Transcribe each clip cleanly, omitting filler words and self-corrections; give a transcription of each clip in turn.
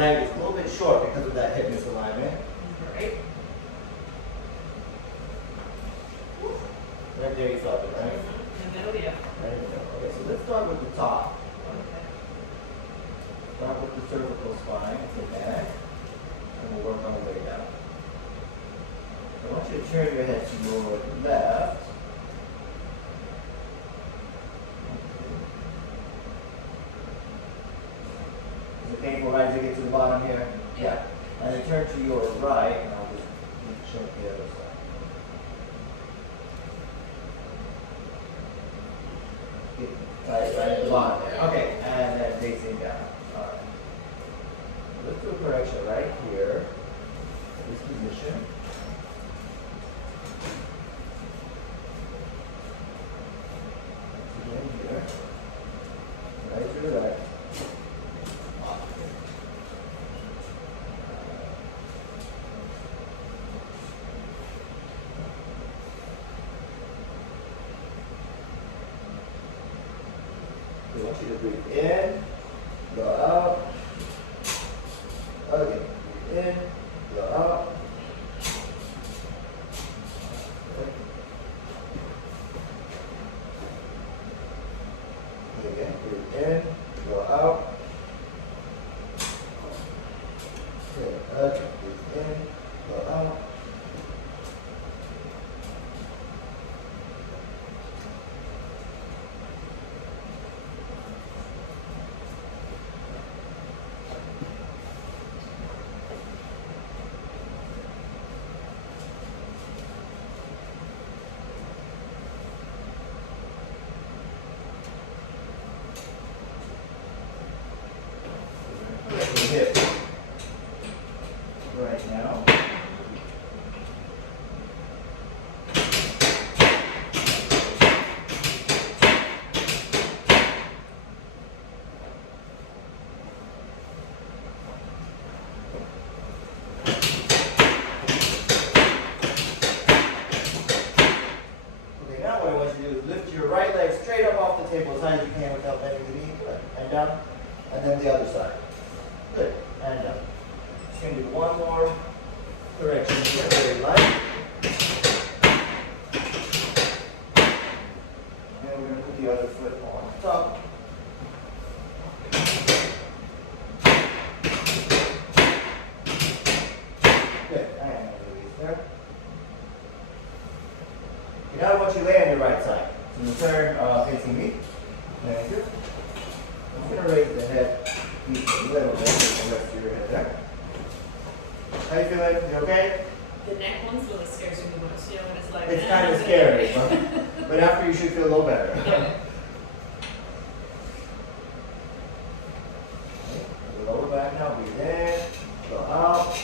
leg is a little bit short because of that hip misalignment. Right. Right there you felt it, right? In the middle, yeah. Right in the middle. Okay, so let's start with the top. Okay. Start with the cervical spine, the neck, and we'll work our way down. I want you to turn your head to your left. Is it painful right as you get to the bottom here? Yeah. And then turn to your right, and I'll just check the other side. Right at the bottom there. Okay, and then facing down. All right. Let's do a correction right here. This position. Again here. Right to the right. I want you to breathe in, go out. Okay, breathe in, go out. Again, breathe in, go out. Okay, breathe in, go out. Hip right now. Okay, now what I want you to do is lift your right leg straight up off the table as high as you can without bending the knee. Good. And down. And then the other side. Good. And down. Just going to do one more correction here, very light. And we're going to put the other foot on top. Good. And release there. Okay, now I want you to lay on your right side. So you turn facing me. Thank you. I'm going to raise the head a little bit, just the rest of your head there. How you feeling? You okay? The neck one's what scares me the most. You know, when it's like. It's kind of scary, but after you should feel a little better. Yeah. The lower back now, breathe in, go out.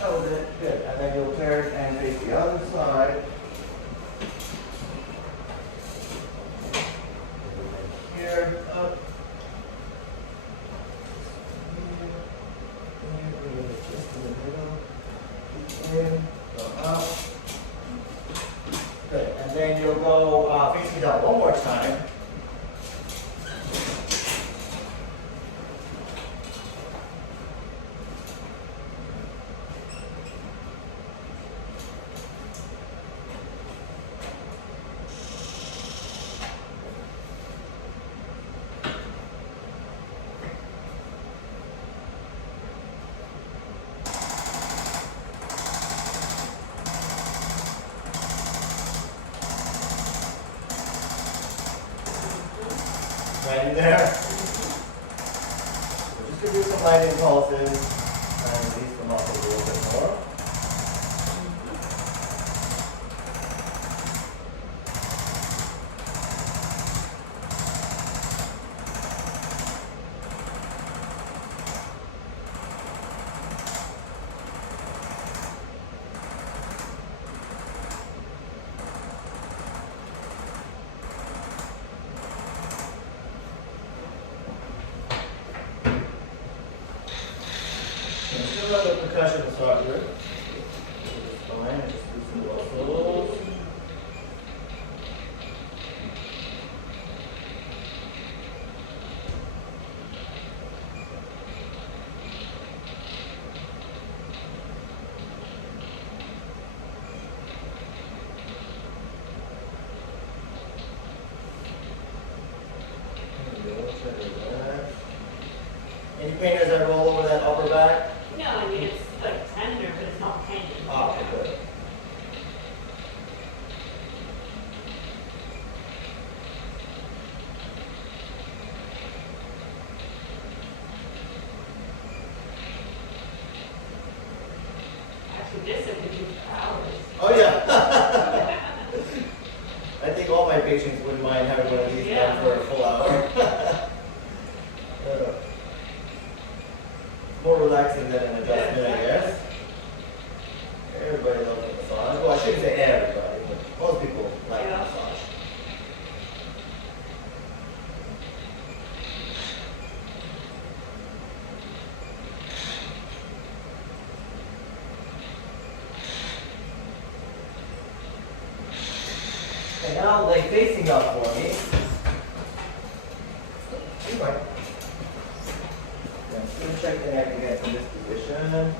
That was it. Good. And then you'll turn and face the other side. Here, up. In, go out. Good. And then you'll go face me down one more time. Right in there. We're just going to do some light impulses and release the muscles a little bit more. And still have the percussion start here. It's fine, and just do some muscles. not hanging. Ah, good. Actually, this I could do for hours. Oh yeah. I think all my patients wouldn't mind having one of these Yeah. done for a full hour. More relaxing than an adjustment, I guess. Everybody loves a massage. Well, I shouldn't say everybody, but most people like a Yeah. massage. And now lay facing up for me. Anyway. I'm just going to check the neck again from this position.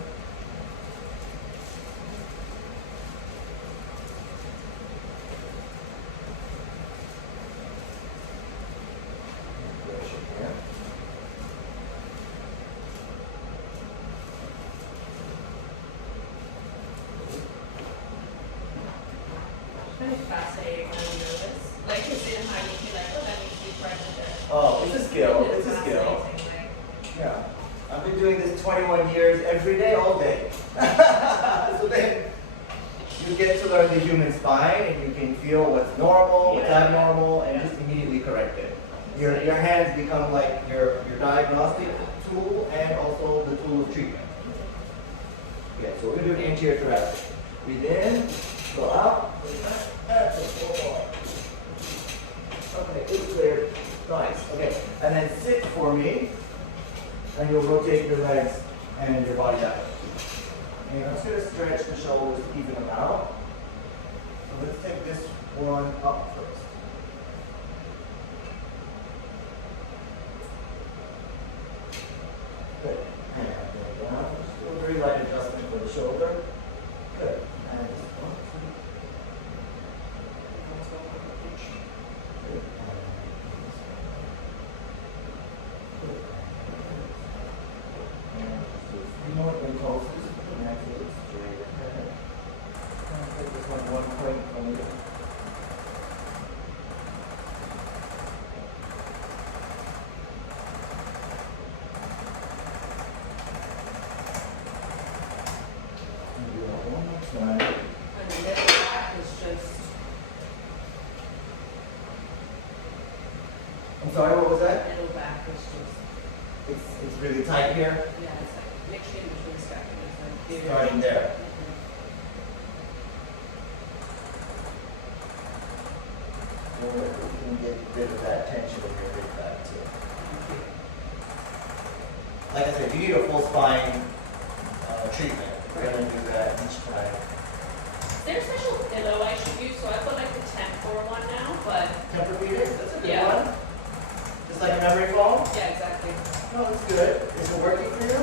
Kind of fascinating when you know this. Like, just in how you feel like, oh, that makes you pregnant. Oh, it's a skill. It's a skill. Fascinating, like, Yeah. I've been doing this 21 years, every day, all day. So then you get to learn the human spine and you can feel what's normal, what's Yeah. abnormal, and just immediately correct it. Your hands become like your diagnostic tool and also the tool of treatment. Okay, so we're gonna do anterior thoracic. Breathe in, go out, breathe back, exhale, 4 more. Okay, it's clear. Nice. Okay, and then sit for me, and you'll rotate your legs and your body out. And I'm just going to stretch the shoulders to even them out. So let's take this one up first. Good. And go down. Still very light adjustment for the shoulder. Good. And just 1, 2. Good. And just do a few more impulses. And actually straight ahead. And take this one point from you. And do that one more time. And the middle back is just, I'm sorry, what was that? middle back is just, It's really tight here. yeah, it's like mixed in between scapulae. It's like here. Starting there. So we can get rid of that tension in your mid back too. Like I said, you need a full spine treatment. We're gonna do that each time. Is there a special pillow I should use? So I put like the Tempur one now, but Tempur-Pedic, that's a good Yeah. one. Just like a memory foam. yeah, exactly. No, that's good. Is it working for you?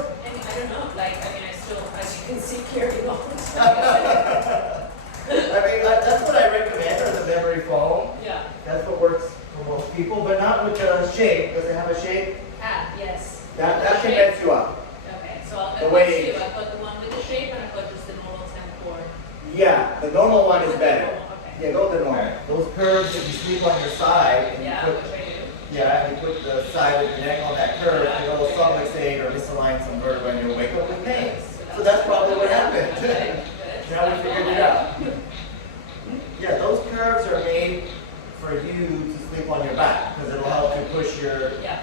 I don't know, like, I mean, I still, as you can see, carry on. Yeah. I mean, that's what I recommend, or the memory foam. That's what works for most people, but not with the shape. Does it have a shape? Ah, yes. That can Shape? mess you up. Okay, so I The put way- two. I put the one with the shape and I put just the normal Tempur. Yeah, the normal one is better. Okay. Yeah, go with the normal. Those curves, if you sleep on your side and Yeah, you which put, I do. yeah, and you put the side of your neck on that curve, it'll subluxate or misalign some vertebra and you'll wake up with pain. So that's probably what happened. Okay, good. Now we figured it out. Yeah, those curves are made for you to sleep on your back because it'll help you push your Yeah,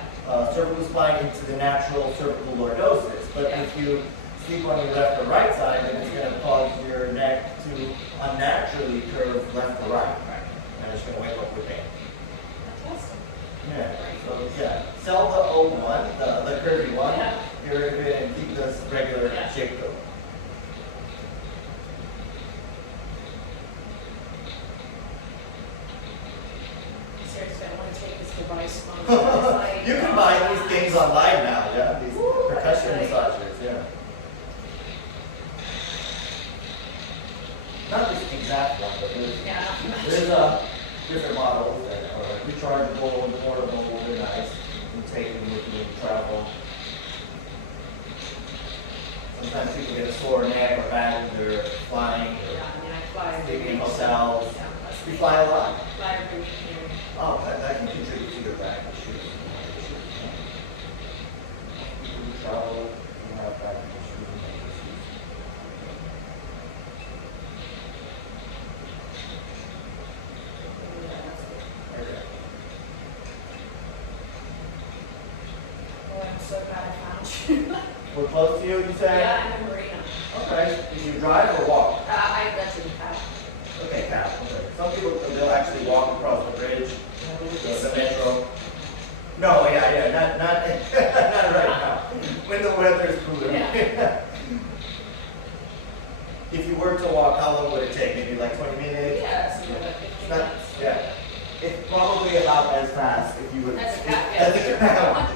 cervical spine into the natural cervical lordosis. But Yeah. if you sleep on your left or right side, then it's going to cause your neck to unnaturally curve left or right. And it's going to wake up with pain. fantastic. Yeah. So yeah, sell the old one, the curvy one. Yeah. Get rid of it and keep this regular Yeah. shape though. Seriously, I want to take this device home. You can buy these things online now, yeah? These Ooh, percussion that's massagers, yeah. Not this exact one, but Yeah. there's different models that are rechargeable and portable, they're nice. You can take them with you and travel. Sometimes sometimes people get a sore neck or back when they're flying or Yeah, I mean, I fly. sleeping in hotels. Yeah, that's You me. fly a lot? Fly every weekend. Oh, that can contribute to your back issues. People who travel, who have back issues and neck issues. Yeah, that's good. Okay. Oh, I'm so glad I found you. We're close to you, you said? Yeah, I'm in Marina. Okay. Do you drive or walk? I rented a car. Okay, cab. Okay. Some people, they'll actually walk across the bridge, the metro. No, yeah, not, not right now. When the weather is cooler. If you were to walk, how long would it take? Maybe like 20 minutes? Yeah, so like 15 Not, minutes. yeah. It's probably about as fast if you would. As a cab, yeah. As a cab.